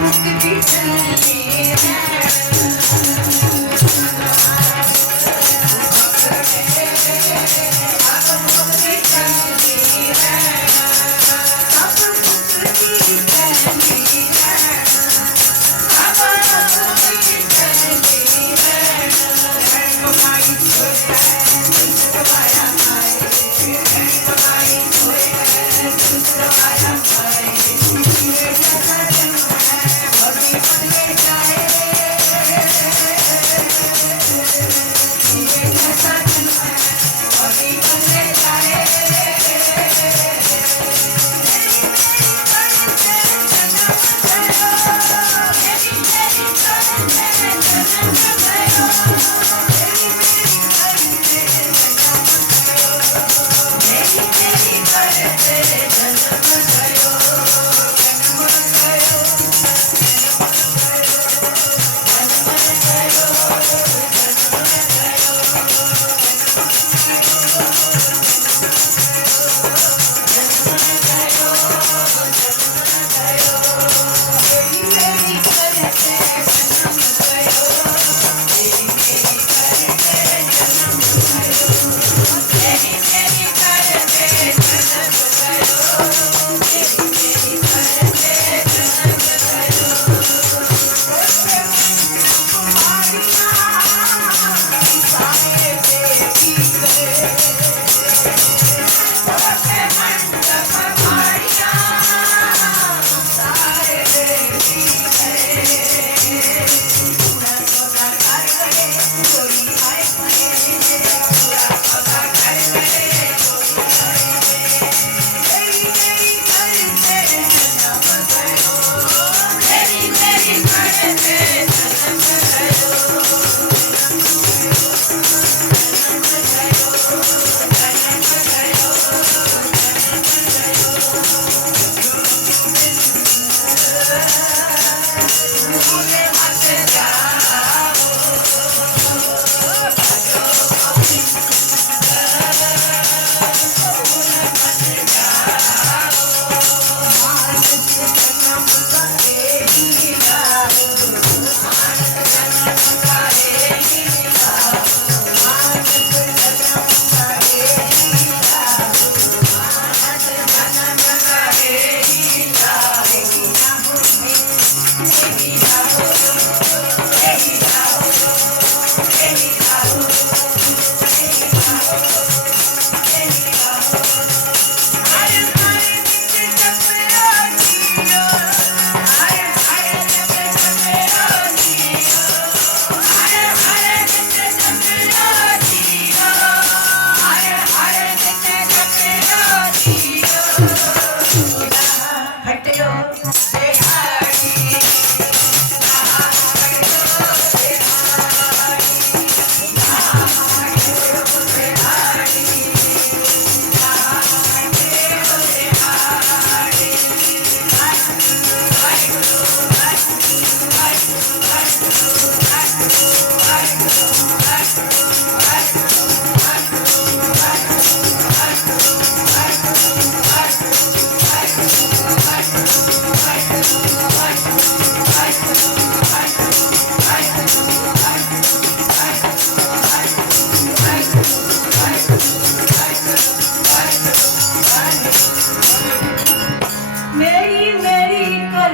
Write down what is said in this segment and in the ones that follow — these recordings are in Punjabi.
ਮੇਰੀ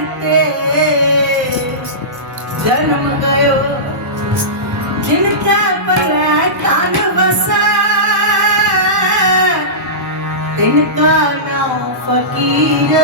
ਕਰਤੇ ਜਨਮ ਗਇਓ। ਜਿਨ ਕੈ ਪਰੈ ਧਨ ਵਸੈ ਤਿਨ ਕਾ ਨਾਮ ਫਕੀਰ।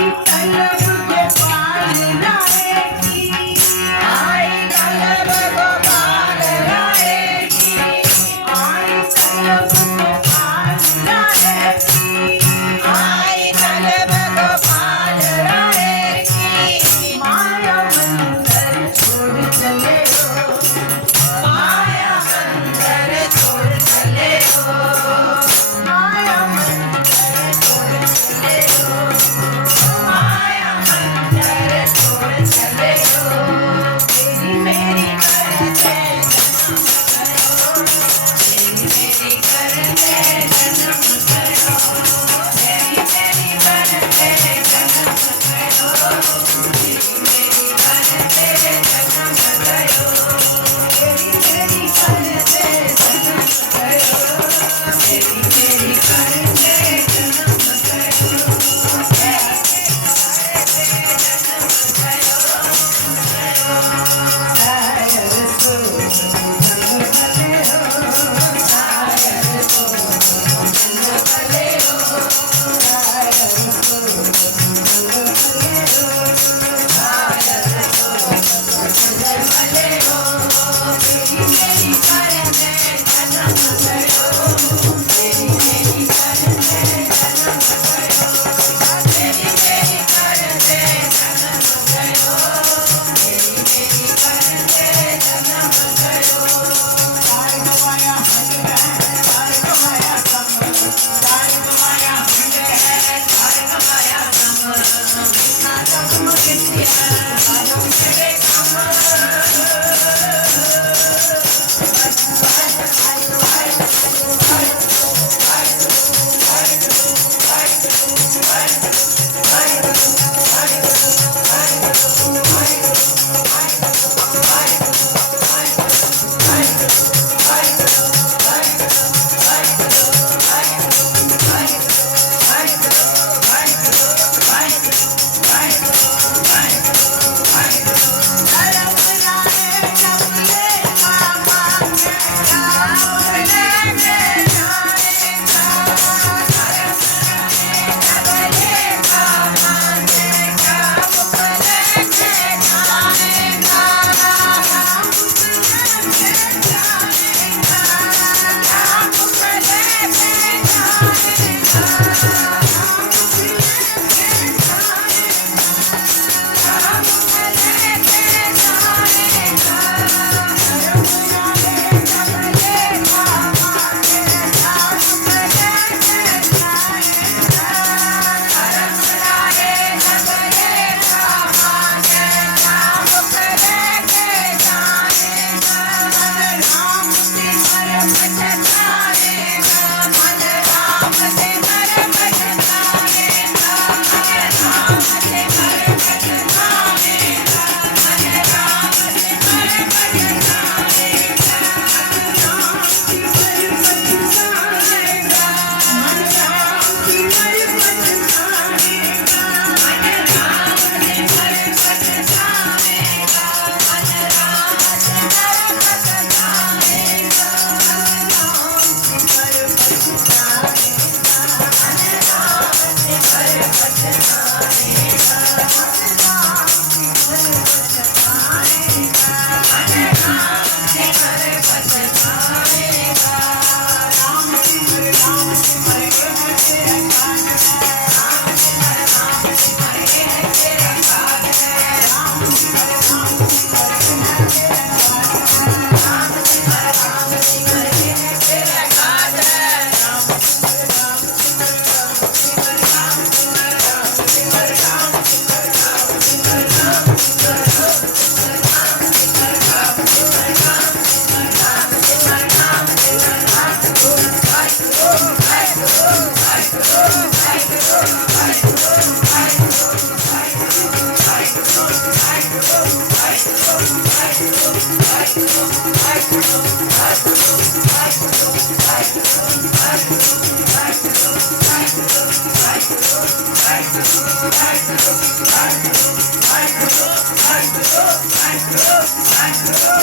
Thank you.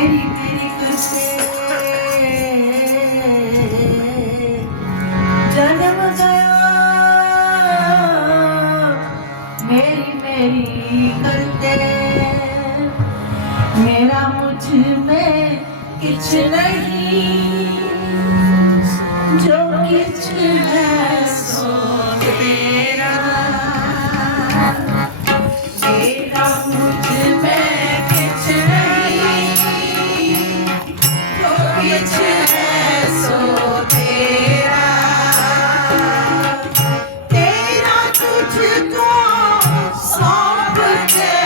ਮੇਰੀ ਮੇਰੀ ਕਰਤੇ ਜਨਮ ਗਇਆ ਮੇਰੀ ਮੇਰੀ ਕਰਤੇ ਮੇਰਾ ਮੁਝ में कुछ नहीं Yeah.